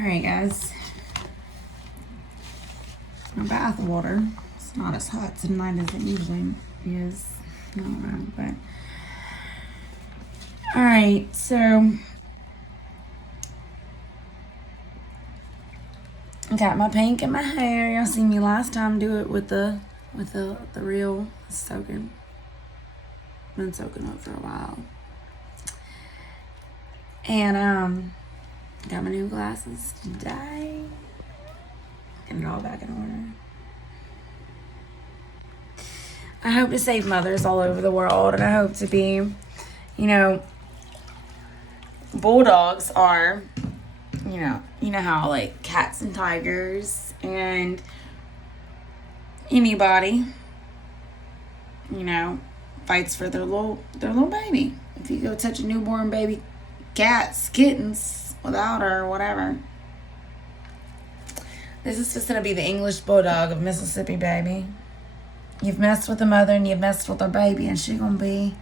Alright, guys. My bath water. It's not as hot tonight as it usually is. I don't know, but. Alright, so. I got my pink in my hair. Y'all seen me last time do it with the real soaking. Been soaking up for a while. And got my new glasses today. Getting it all back in order. I hope to save mothers all over the world, and I hope to be, bulldogs are, you know how like cats and tigers and anybody, fights for their little baby. If you go touch a newborn baby kittens without her or whatever. This is just going to be the English Bulldog of Mississippi, baby. You've messed with the mother and you've messed with her baby, and she's going to be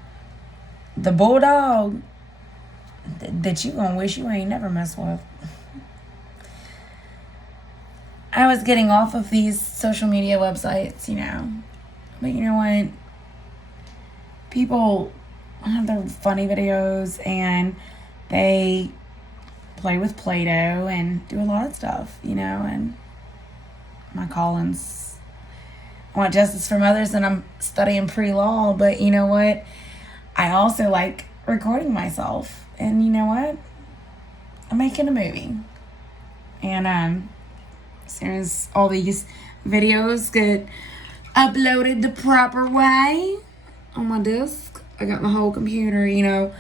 the Bulldog that you going to wish you ain't never messed with. I was getting off of these social media websites, But you know what? People have their funny videos, and they play with Play-Doh and do a lot of stuff, and my callings, I want justice for mothers, and I'm studying pre-law, but you know what? I also like recording myself, and you know what? I'm making a movie. And as soon as all these videos get uploaded the proper way on my disk, I got my whole computer,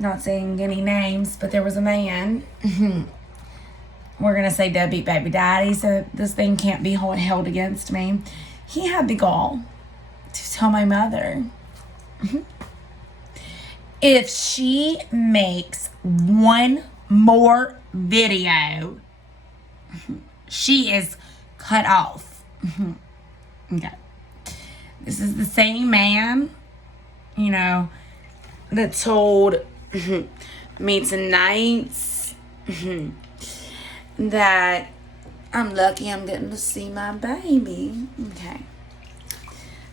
not saying any names, but there was a man. We're going to say deadbeat baby daddy, so this thing can't be held against me. He had the gall to tell my mother, if she makes one more video, she is cut off. Okay. This is the same man, that told me tonight that I'm lucky I'm getting to see my baby. Okay.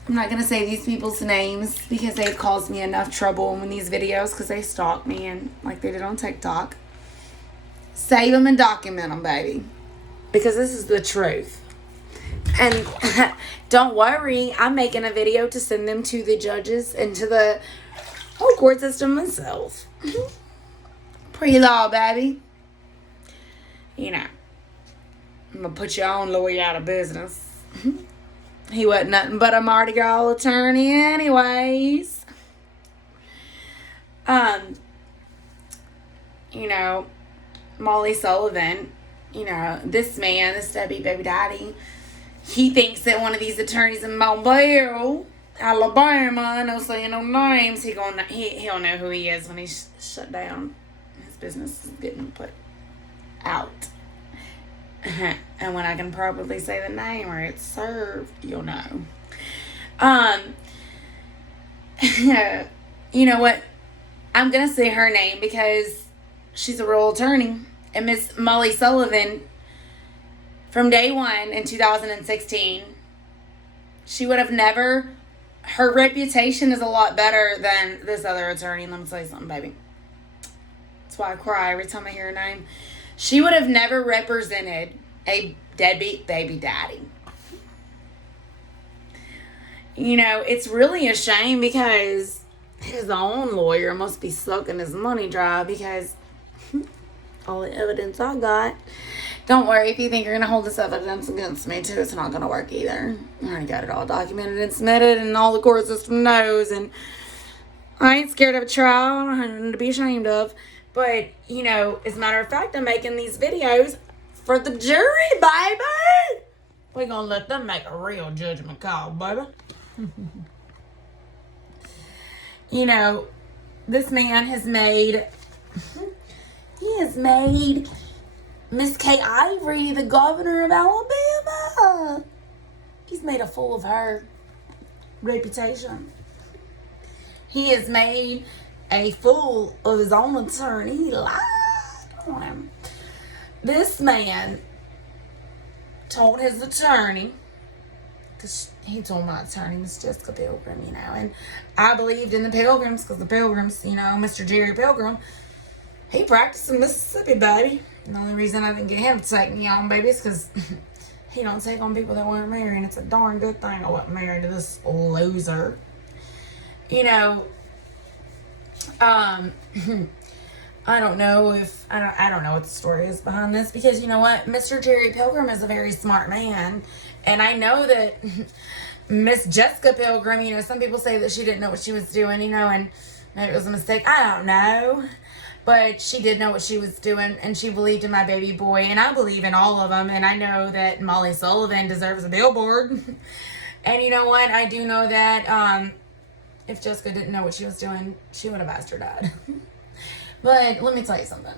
I'm not going to say these people's names because they've caused me enough trouble in these videos because they stalk me and like they did on TikTok. Save them and document them, baby. Because this is the truth. And don't worry, I'm making a video to send them to the judges and to the whole court system myself. Pre-law, baby. I'm going to put your own lawyer out of business. He wasn't nothing but a Mardi Gras attorney anyways. Molly Sullivan, this man, this deadbeat baby daddy, he thinks that one of these attorneys in Mobile, Alabama, no saying no names, he'll know who he is when he's shut down. His business is getting put out. And when I can properly say the name or it's served, you'll know. You know what? I'm going to say her name because she's a real attorney. And Miss Molly Sullivan, from day one in 2016, she would have never, her reputation is a lot better than this other attorney. Let me tell you something, baby. That's why I cry every time I hear her name. She would have never represented a deadbeat baby daddy. It's really a shame because his own lawyer must be sucking his money dry because all the evidence I got. Don't worry, if you think you're going to hold this evidence against me too, it's not going to work either. I already got it all documented and submitted and all the court system knows, and I ain't scared of a trial. I don't have nothing to be ashamed of. But, as a matter of fact, I'm making these videos for the jury, baby. We're going to let them make a real judgment call, baby. This man has made Miss Kay Ivory the governor of Alabama. He's made a fool of her reputation. He has made a fool of his own attorney. He lied on him. This man told his attorney, because he told my attorney, Miss Jessica Pilgrim, you know, and I believed in the Pilgrims, because the Pilgrims, you know, Mr. Jerry Pilgrim, he practiced in Mississippi, baby. And the only reason I didn't get him to take me on, baby, is because he don't take on people that weren't married, and it's a darn good thing I wasn't married to this loser. You know, I don't know what the story is behind this, because you know what, Mr. Jerry Pilgrim is a very smart man, and I know that Miss Jessica Pilgrim, you know, some people say that she didn't know what she was doing, you know, and maybe it was a mistake. I don't know, but she did know what she was doing, and she believed in my baby boy, and I believe in all of them, and I know that Molly Sullivan deserves a billboard. And you know what, I do know that if Jessica didn't know what she was doing, she would have asked her dad. But let me tell you something.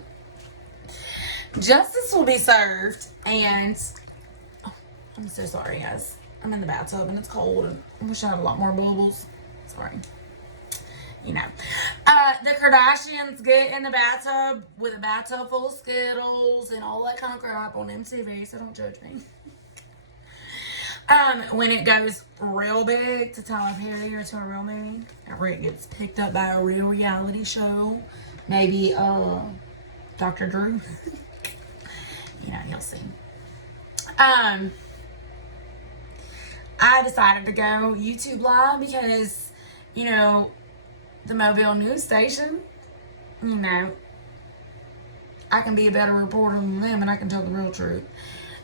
Justice will be served, and I'm so sorry, guys. I'm in the bathtub, and it's cold, and I wish I had a lot more bubbles. Sorry. You know. The Kardashians get in the bathtub with a bathtub full of Skittles and all that kind of crap on MTV, so don't judge me. When it goes real big to Tyler Perry or to a real movie, or it gets picked up by a real reality show, maybe Dr. Drew, you know, you'll see. I decided to go YouTube live because, you know, the Mobile news station, you know, I can be a better reporter than them, and I can tell the real truth.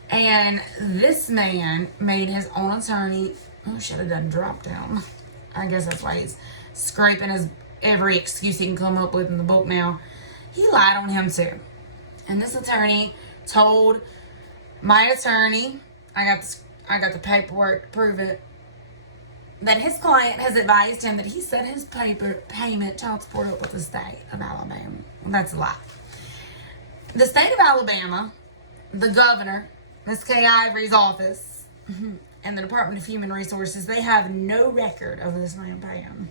And this man made his own attorney. Oh, should have done drop down. I guess that's why he's scraping his every excuse he can come up with in the book now. He lied on him too. And this attorney told my attorney, I got the paperwork to prove it, that his client has advised him that he set his child support up with the state of Alabama. Well, that's a lie. The state of Alabama, the governor, Miss Kay Ivory's office, and the Department of Human Resources, they have no record of this man paying.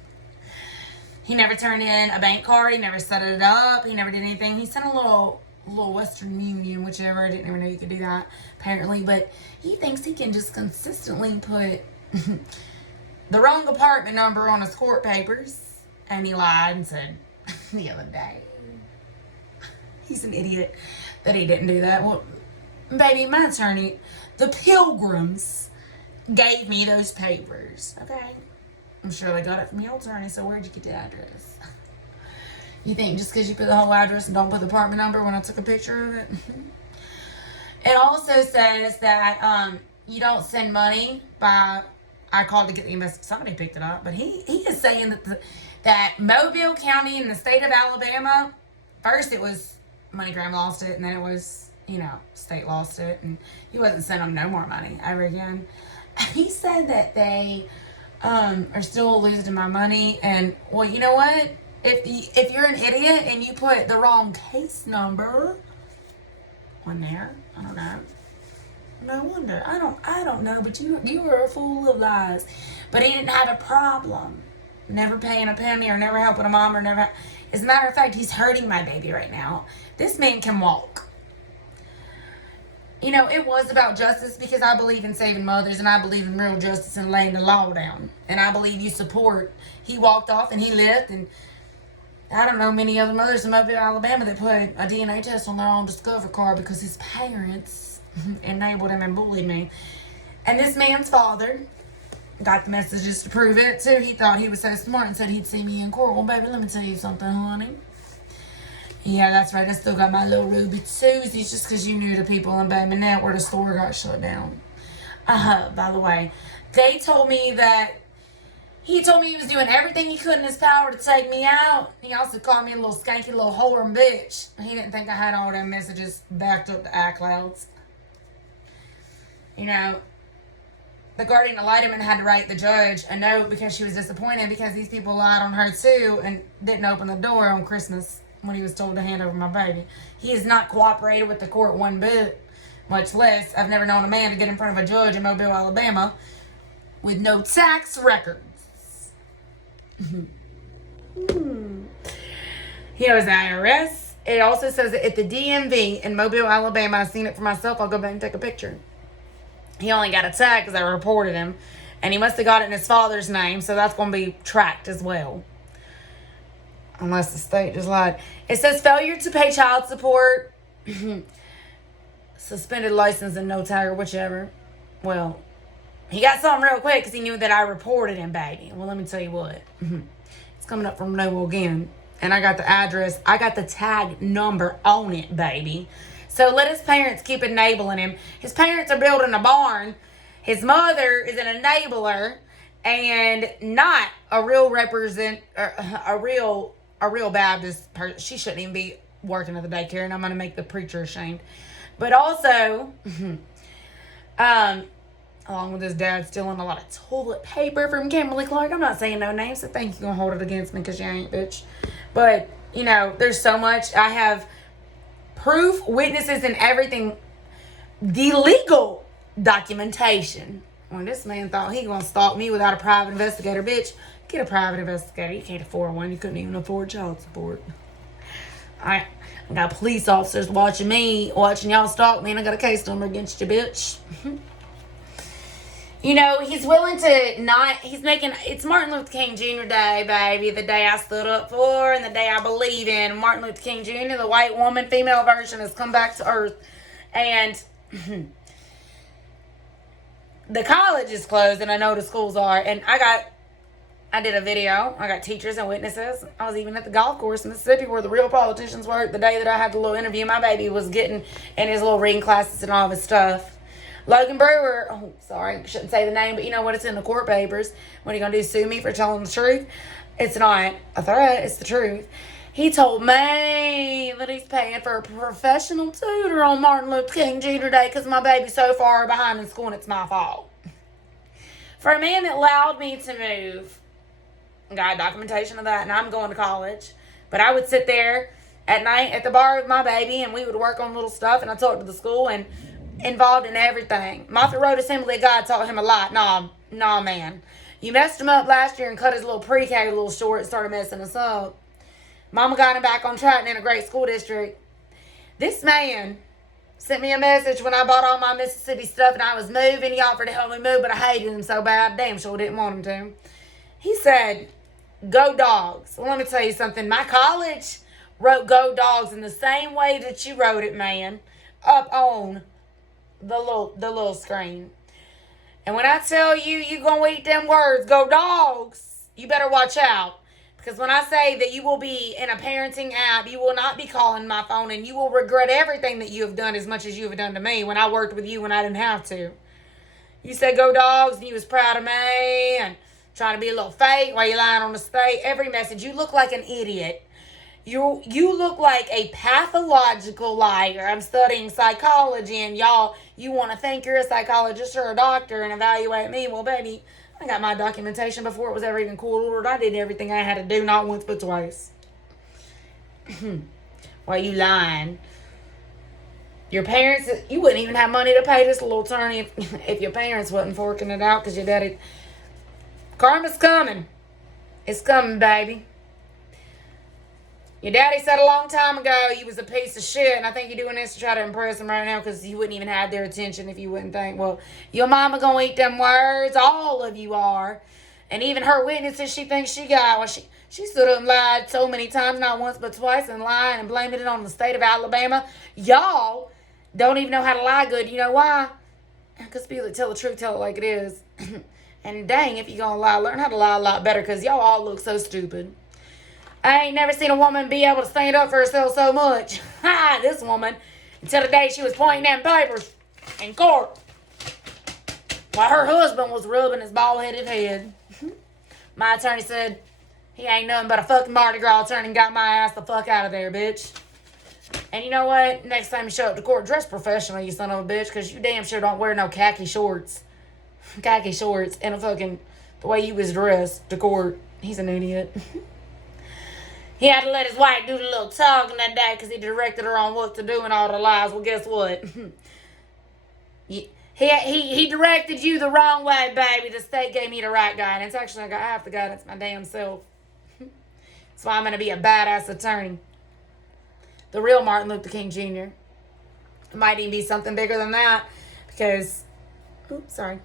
He never turned in a bank card. He never set it up. He never did anything. He sent a little Western Union, whichever. I didn't even know you could do that, apparently. But he thinks he can just consistently put the wrong apartment number on his court papers. And he lied and said the other day, he's an idiot that he didn't do that. Well, baby, my attorney, the Pilgrims, gave me those papers, okay? I'm sure they got it from your attorney, so where'd you get the address? You think just because you put the whole address and don't put the apartment number when I took a picture of it? It also says that you don't send money by, I called to get the investigation, somebody picked it up, but he is saying that that Mobile County in the state of Alabama, first it was MoneyGram lost it, and then it was, you know, state lost it, and he wasn't sending them no more money ever again. He said that they are still losing my money, and well, you know what? If you're an idiot and you put the wrong case number on there, I don't know. No wonder. I don't know, but you were a fool of lies. But he didn't have a problem. Never paying a penny or never helping a mom or never. As a matter of fact, he's hurting my baby right now. This man can walk. You know, it was about justice because I believe in saving mothers and I believe in real justice and laying the law down. And I believe you support. He walked off and he lived, and I don't know many other mothers in Mobile, Alabama that put a DNA test on their own Discover card because his parents enabled him and bullied me. And this man's father got the messages to prove it too. He thought he was so smart and said he'd see me in court. Well, baby, let me tell you something, honey. Yeah, that's right. I still got my little Ruby Tuesdays just because you knew the people in Bay Minette where the store got shut down. By the way, they told me that he told me he was doing everything he could in his power to take me out. He also called me a little skanky little whoring bitch. He didn't think I had all them messages backed up to iClouds. You know, the guardian ad litem had to write the judge a note because she was disappointed because these people lied on her too and didn't open the door on Christmas when he was told to hand over my baby. He has not cooperated with the court one bit, much less I've never known a man to get in front of a judge in Mobile, Alabama with no tax records. He owes the IRS It also says that at the DMV in Mobile, Alabama, I've seen it for myself. I'll go back and take a picture. He only got a tag because I reported him. And he must have got it in his father's name, so that's going to be tracked as well. Unless the state just lied. It says failure to pay child support, suspended license, and no tag or whichever. Well, he got something real quick because he knew that I reported him, baby. Well, let me tell you what. It's coming up from no again. And I got the address. I got the tag number on it, baby. So let his parents keep enabling him. His parents are building a barn. His mother is an enabler and not a real a real Baptist person. She shouldn't even be working at the daycare, and I'm going to make the preacher ashamed. But also, along with his dad stealing a lot of toilet paper from Kimberly Clark. I'm not saying no names, so thank you. Gonna hold it against me because you ain't, bitch. But, you know, there's so much. I have proof, witnesses, and everything. The legal documentation. When this man thought he gonna stalk me without a private investigator, bitch, get a private investigator. You can't afford one. You couldn't even afford child support. I got police officers watching y'all stalk me, and I got a case number against you, bitch. You know, he's willing to not, it's Martin Luther King Jr. Day, baby. The day I stood up for and the day I believe in. Martin Luther King Jr., the white woman, female version, has come back to earth. And the college is closed, and I know the schools are. And I did a video. I got teachers and witnesses. I was even at the golf course in Mississippi where the real politicians were. The day that I had the little interview, my baby was getting in his little reading classes and all of his stuff. Logan Brewer, shouldn't say the name, but you know what? It's in the court papers. What are you going to do, sue me for telling the truth? It's not a threat. It's the truth. He told me that he's paying for a professional tutor on Martin Luther King Jr. Day because my baby's so far behind in school and it's my fault. For a man that allowed me to move, got documentation of that, and I'm going to college, but I would sit there at night at the bar with my baby and we would work on little stuff, and I talked to the school and involved in everything. Moffett Road Assembly of God taught him a lot. Nah, man. You messed him up last year and cut his little pre-K a little short and started messing us up. Mama got him back on track and in a great school district. This man sent me a message when I bought all my Mississippi stuff and I was moving. He offered to help me move, but I hated him so bad. Damn sure didn't want him to. He said, "Go Dogs." Well, let me tell you something. My college wrote "Go Dogs" in the same way that you wrote it, man, up on the little screen. And when I tell you, you gonna eat them words, "Go Dogs," you better watch out. Because when I say that you will be in a parenting app, you will not be calling my phone, and you will regret everything that you have done as much as you have done to me when I worked with you when I didn't have to. You said "Go Dogs," and you was proud of me and trying to be a little fake while you're lying on the stage. Every message, you look like an idiot. You look like a pathological liar. I'm studying psychology, and y'all, you want to think you're a psychologist or a doctor and evaluate me. Well, baby, I got my documentation before it was ever even court ordered. I did everything I had to do, not once but twice. Why you lying? Your parents, you wouldn't even have money to pay this little attorney if your parents wasn't forking it out because your daddy. Karma's coming. It's coming, baby. Your daddy said a long time ago you was a piece of shit, and I think you're doing this to try to impress him right now because you wouldn't even have their attention if you wouldn't think, well, your mama gonna eat them words. All of you are. And even her witnesses she thinks she got. Well, she stood up and lied so many times, not once but twice, and lying and blaming it on the state of Alabama. Y'all don't even know how to lie good. You know why? Because people that tell the truth tell it like it is. And dang, if you're gonna lie, learn how to lie a lot better because y'all all look so stupid. I ain't never seen a woman be able to stand up for herself so much. Ha! This woman, until the day she was pointing them papers in court while her husband was rubbing his bald-headed head. My attorney said, he ain't nothing but a fucking Mardi Gras attorney and got my ass the fuck out of there, bitch. And you know what? Next time you show up to court, dress professionally, you son of a bitch, because you damn sure don't wear no khaki shorts. Khaki shorts and the way you was dressed to court. He's an idiot. He had to let his wife do the little talking that day because he directed her on what to do and all the lies. Well, guess what? He directed you the wrong way, baby. The state gave me the right guidance. Actually, I got half the guidance my damn self. That's why I'm going to be a badass attorney. The real Martin Luther King Jr. It might even be something bigger than that because, oops, sorry.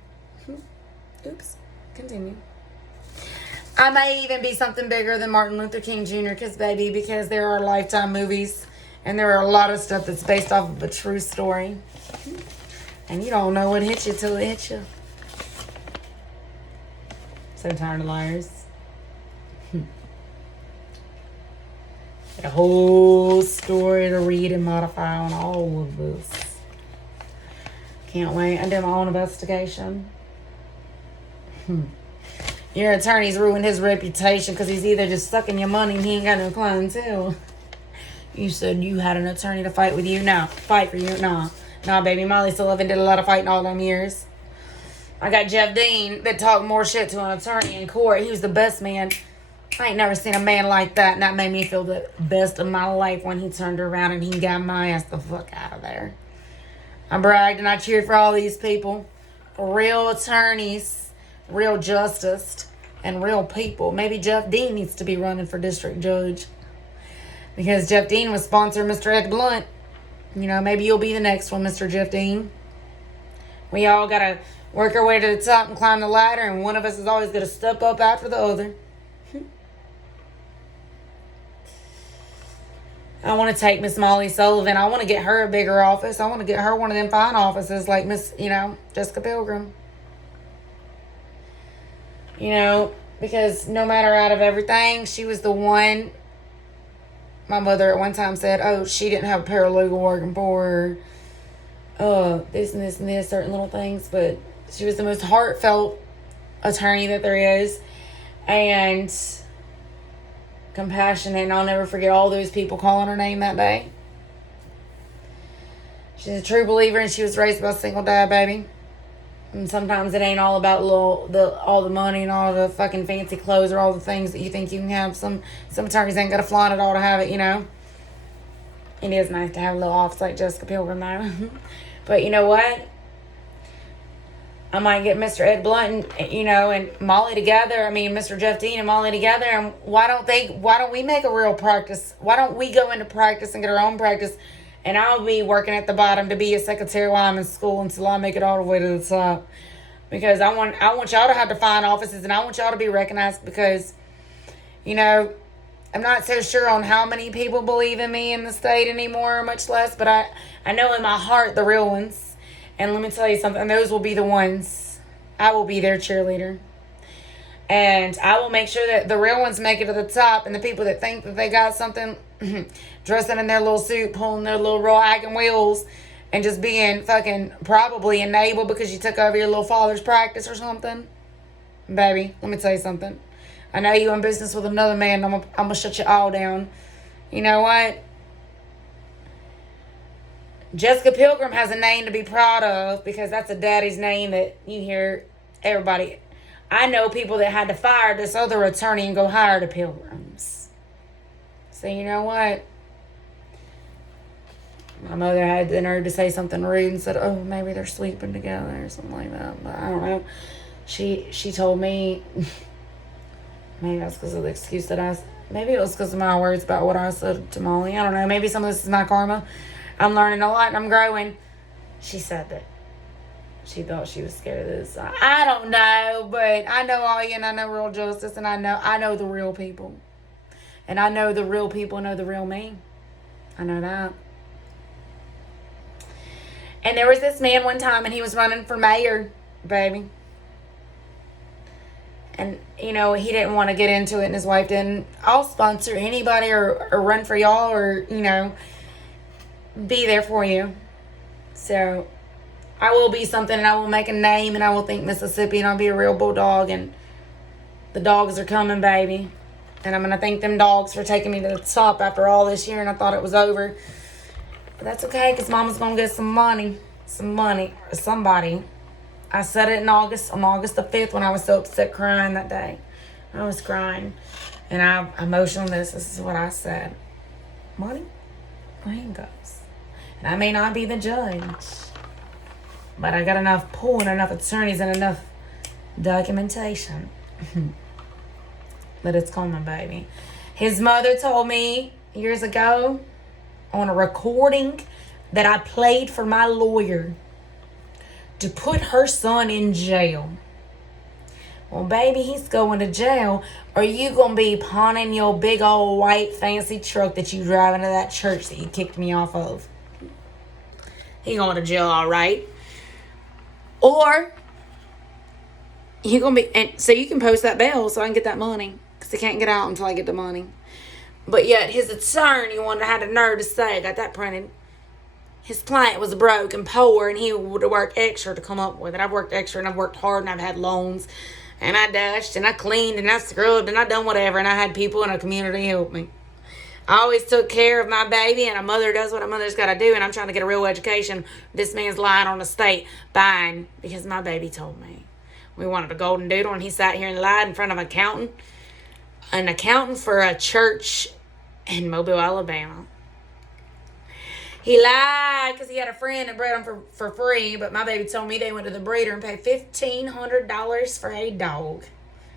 Oops, continue. I may even be something bigger than Martin Luther King Jr. because there are Lifetime movies and there are a lot of stuff that's based off of a true story. And you don't know what hits you till it hits you. So tired of liars. A whole story to read and modify on all of this. Can't wait. I did my own investigation. Your attorney's ruined his reputation because he's either just sucking your money and he ain't got no clientele. You said you had an attorney to fight with you. No. Fight for you. Nah, baby. Molly Sullivan did a lot of fighting all them years. I got Jeff Dean that talked more shit to an attorney in court. He was the best man. I ain't never seen a man like that, and that made me feel the best of my life when he turned around and he got my ass the fuck out of there. I bragged and I cheered for all these people. Real attorneys, real justice, and real people. Maybe Jeff Dean needs to be running for district judge. Because Jeff Dean was sponsoring Mr. Ed Blunt. You know, maybe you'll be the next one, Mr. Jeff Dean. We all got to work our way to the top and climb the ladder, and one of us is always going to step up after the other. I want to take Miss Molly Sullivan. I want to get her a bigger office. I want to get her one of them fine offices like Miss, Jessica Pilgrim. Because no matter out of everything, she was the one. My mother at one time said, she didn't have a paralegal working for her. This and this and this, certain little things. But she was the most heartfelt attorney that there is. And compassionate, and I'll never forget all those people calling her name that day. She's a true believer, and she was raised by a single dad, baby. And sometimes it ain't all about all the money and all the fucking fancy clothes or all the things that you think you can have. Some attorneys ain't gotta flaunt it all to have it, It is nice to have a little office like Jessica Pilgrim, though. But you know what? I might get Mr. Ed Blunt and Molly together. I mean, Mr. Jeff Dean and Molly together. And why don't we make a real practice? Why don't we go into practice and get our own practice? And I'll be working at the bottom to be a secretary while I'm in school until I make it all the way to the top. Because I want y'all to have to find offices, and I want y'all to be recognized because, I'm not so sure on how many people believe in me in the state anymore, much less. But I know in my heart the real ones. And let me tell you something, those will be the ones. I will be their cheerleader. And I will make sure that the real ones make it to the top. And the people that think that they got something, dressing in their little suit, pulling their little wagon wheels, and just being fucking probably enabled because you took over your little father's practice or something. Baby, let me tell you something. I know you in business with another man. I'm going to shut you all down. You know what? Jessica Pilgrim has a name to be proud of because that's a daddy's name that you hear everybody. I know people that had to fire this other attorney and go hire the Pilgrims. So you know what? My mother had the nerve to say something rude and said, maybe they're sleeping together or something like that. But I don't know. She told me, maybe that's because of the excuse that maybe it was because of my words about what I said to Molly. I don't know. Maybe some of this is my karma. I'm learning a lot and I'm growing. She said that she thought she was scared of this. I don't know, but I know all you, and I know real justice, and I know the real people. And I know the real people know the real me. I know that. And there was this man one time, and he was running for mayor, baby. And, he didn't want to get into it, and his wife didn't. I'll sponsor anybody or run for y'all or, be there for you. So I will be something, and I will make a name, and I will think Mississippi, and I'll be a real bulldog, and the dogs are coming, baby. And I'm going to thank them dogs for taking me to the top after all this year, and I thought it was over. But that's okay, because Mama's going to get some money, somebody. I said it on August the 5th when I was so upset crying that day. I was crying, and I'm emotional. This is what I said. Money, goes. And I may not be the judge, but I got enough pull and enough attorneys and enough documentation that it's coming, baby. His mother told me years ago, on a recording that I played for my lawyer to put her son in jail. Well, baby, he's going to jail. Are you going to be pawning your big old white fancy truck that you drive into that church that you kicked me off of? He going to jail, all right. Or you going to be, and so you can post that bail so I can get that money, because they can't get out until I get the money. But yet his attorney had a nerve to say, I got that printed, his client was broke and poor, and he would work extra to come up with it. I've worked extra, and I've worked hard, and I've had loans, and I dashed, and I cleaned, and I scrubbed, and I done whatever, and I had people in a community help me. I always took care of my baby, and a mother does what a mother's got to do, and I'm trying to get a real education. This man's lying on the state, fine, because my baby told me. We wanted a golden doodle, and he sat here and lied in front of an accountant for a church in Mobile, Alabama. He lied because he had a friend that bred him for free, but my baby told me they went to the breeder and paid $1,500 for a dog.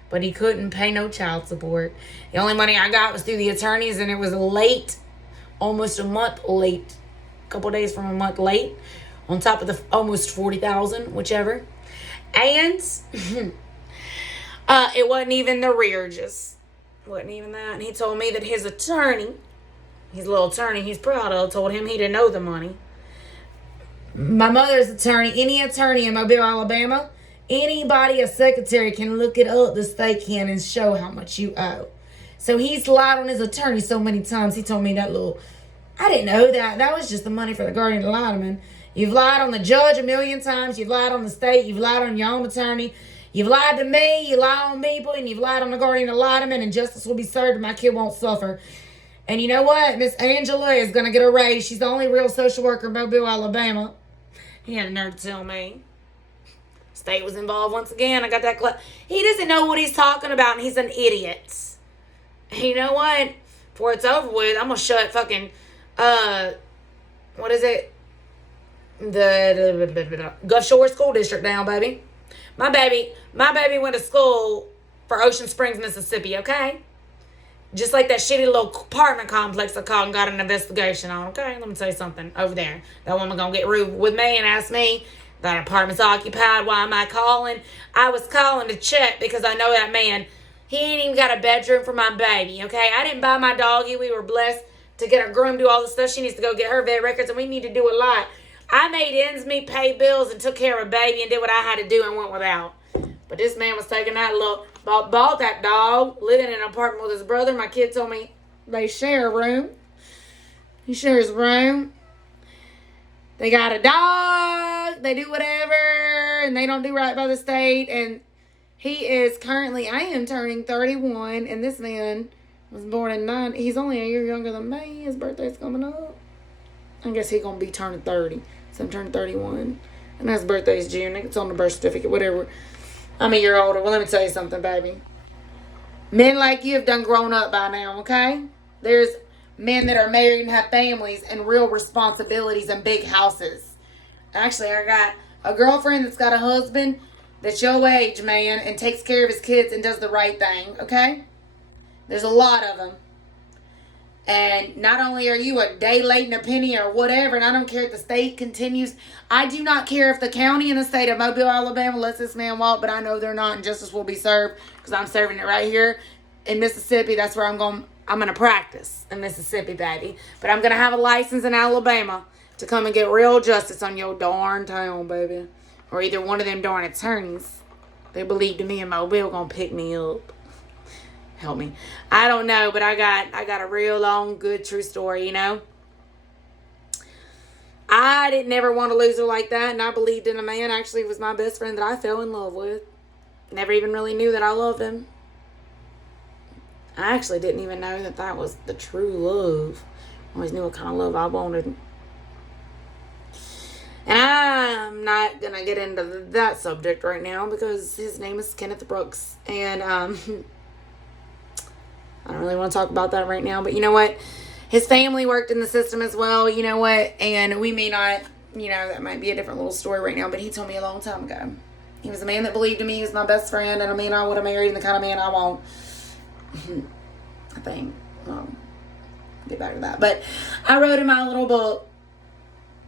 But he couldn't pay no child support. The only money I got was through the attorneys, and it was late, almost a month late, a couple days from a month late, on top of the almost $40,000, whichever. And it wasn't even the rearages. Wasn't even that. And he told me that his attorney, his little attorney he's proud of, told him he didn't owe the money. My mother's attorney, any attorney in Mobile, Alabama, anybody, a secretary, can look it up, the state can, and show how much you owe. So he's lied on his attorney so many times. He told me I didn't know that. That was just the money for the guardian ad litem. You've lied on the judge a million times. You've lied on the state. You've lied on your own attorney. You've lied to me. You lie on people, and you've lied on the guardian ad litem, and justice will be served, and my kid won't suffer. And you know what? Miss Angela is going to get a raise. She's the only real social worker in Mobile, Alabama. He had a nerve to tell me. State was involved once again. I got that he doesn't know what he's talking about, and he's an idiot. And you know what? Before it's over with, I'm going to shut fucking, what is it? The Gulf Shore School District down, baby. My baby went to school for Ocean Springs, Mississippi, okay? Just like that shitty little apartment complex I called and got an investigation on, okay? Let me tell you something over there. That woman gonna get rude with me and ask me, that apartment's occupied, why am I calling? I was calling to check because I know that man, he ain't even got a bedroom for my baby, okay? I didn't buy my doggy. We were blessed to get our groom do all the stuff. She needs to go get her vet records, and we need to do a lot. I made ends meet, paid bills, and took care of a baby and did what I had to do and went without. But this man was taking that bought that dog, living in an apartment with his brother. My kid told me they share a room. He shares a room. They got a dog. They do whatever, and they don't do right by the state. And he is currently, I am turning 31, and this man was born in 9. He's only a year younger than me. His birthday's coming up. I guess he's going to be turning 30. So I'm turning 31. And his birthday's June. It's on the birth certificate, whatever. I'm a year older. Well, let me tell you something, baby. Men like you have done grown up by now, okay? There's men that are married and have families and real responsibilities and big houses. Actually, I got a girlfriend that's got a husband that's your age, man, and takes care of his kids and does the right thing, okay? There's a lot of them. And not only are you a day late and a penny or whatever, and I don't care if the state continues. I do not care if the county and the state of Mobile, Alabama lets this man walk, but I know they're not, and justice will be served because I'm serving it right here in Mississippi. That's where I'm going to practice in Mississippi, baby. But I'm going to have a license in Alabama to come and get real justice on your darn town, baby. Or either one of them darn attorneys. They believe to me in Mobile going to pick me up. Help me. I don't know, but I got a real long, good, true story, you know. I didn't never want to lose her like that, and I believed in a man. Actually, it was my best friend that I fell in love with. Never even really knew that I loved him. I actually didn't even know that that was the true love. I always knew what kind of love I wanted. And I'm not going to get into that subject right now because his name is Kenneth Brooks. And I don't really want to talk about that right now, but you know what? His family worked in the system as well, you know what? And we may not, you know, that might be a different little story right now, but he told me a long time ago. He was a man that believed in me. He was my best friend and a man I would have married and the kind of man I want. I think. get back to that. But I wrote in my little book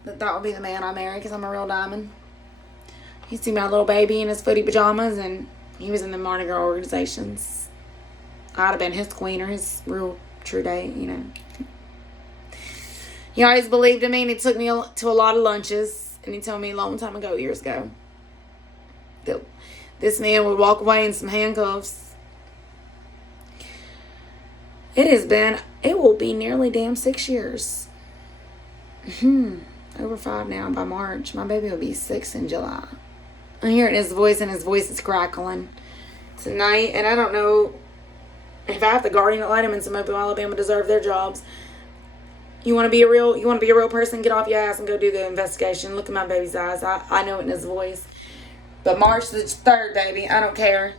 that would be the man I marry because I'm a real diamond. You see my little baby in his footy pajamas, and he was in the Mardi Gras organizations. I'd have been his queen or his real true date, you know. He always believed in me, and he took me to a lot of lunches, and he told me a long time ago, years ago, that this man would walk away in some handcuffs. It will be nearly damn 6 years. Over 5 now by March. My baby will be 6 in July. I'm hearing his voice, and his voice is crackling tonight, and I don't know if I have the guardian ad litem in Mobile, Alabama deserve their jobs. You want to be a real person? Get off your ass and go do the investigation. Look at my baby's eyes. I know it in his voice. But March the 3rd, baby, I don't care.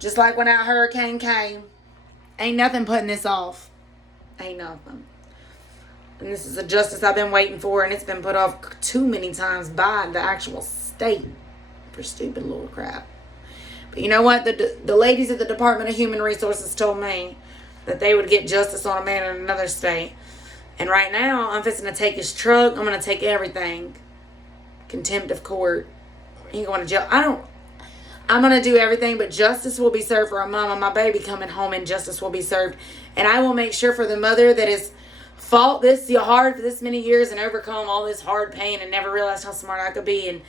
Just like when that hurricane came, ain't nothing putting this off. Ain't nothing. And this is a justice I've been waiting for, and it's been put off too many times by the actual state for stupid little crap. But you know what? The ladies at the Department of Human Resources told me that they would get justice on a man in another state. And right now, I'm fixing to take his truck. I'm going to take everything. Contempt of court. He going to jail. I'm going to do everything, but justice will be served for a mama. My baby coming home, and justice will be served. And I will make sure for the mother that has fought this hard for this many years and overcome all this hard pain and never realized how smart I could be, and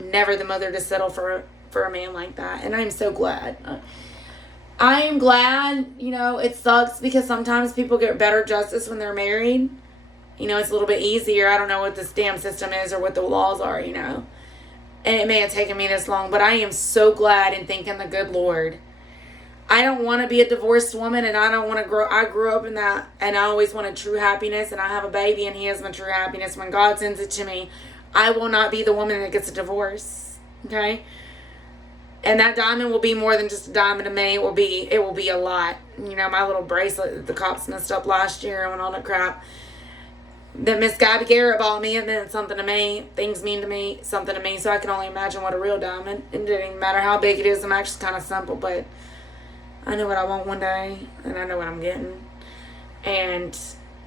never the mother to settle for a man like that. And I'm so glad. I am glad, you know, it sucks because sometimes people get better justice when they're married. You know, it's a little bit easier. I don't know what this damn system is or what the laws are, you know. And it may have taken me this long, but I am so glad and thanking the good Lord. I don't want to be a divorced woman, and I don't want to grow. I grew up in that, and I always wanted true happiness, and I have a baby, and he has my true happiness. When God sends it to me, I will not be the woman that gets a divorce. Okay? And that diamond will be more than just a diamond to me. It will be a lot. You know, my little bracelet that the cops messed up last year and all that crap that Miss Gabby Garrett bought me, it meant something to me. Things mean to me, something to me. So I can only imagine what a real diamond. It doesn't even matter how big it is. I'm actually kind of simple, but I know what I want one day, and I know what I'm getting. And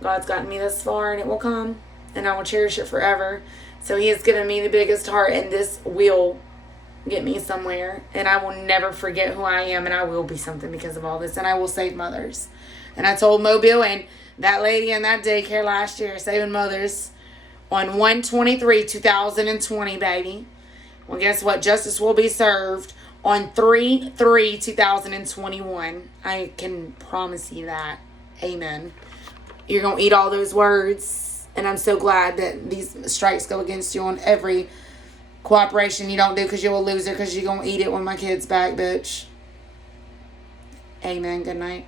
God's gotten me this far, and it will come, and I will cherish it forever. So He has given me the biggest heart, and this will get me somewhere. And I will never forget who I am, and I will be something because of all this. And I will save mothers. And I told Mobile and that lady in that daycare last year, saving mothers on 1/23/2020, baby. Well, guess what? Justice will be served on 3/3/2021. I can promise you that. Amen. You're going to eat all those words. And I'm so glad that these strikes go against you on every cooperation you don't do, because you will lose it, because you're going to eat it when my kid's back, bitch. Amen. Good night.